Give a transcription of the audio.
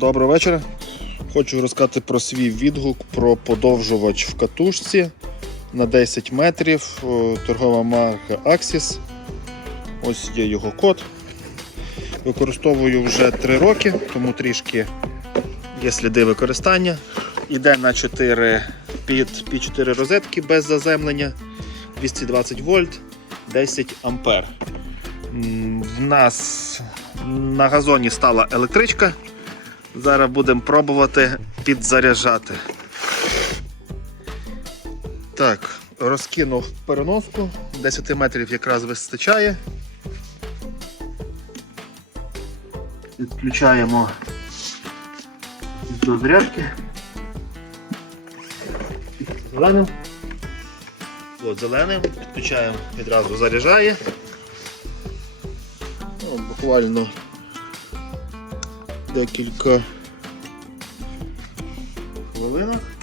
Доброго вечора. Хочу розказати про свій відгук про подовжувач в катушці на 10 метрів. Торгова марка Axis. Ось є його код. Використовую вже 3 роки, тому трішки є сліди використання. Іде на 4 під, під 4 розетки без заземлення, 220 вольт, 10 ампер. В нас на газоні стала електричка. Зараз будемо пробувати підзаряджати. Так, розкинув переноску, 10 метрів якраз вистачає. Відключаємо до зарядки. Зеленим. От, зеленим. Підключаємо, відразу заряджає. Ну, буквально декілька хвилинок.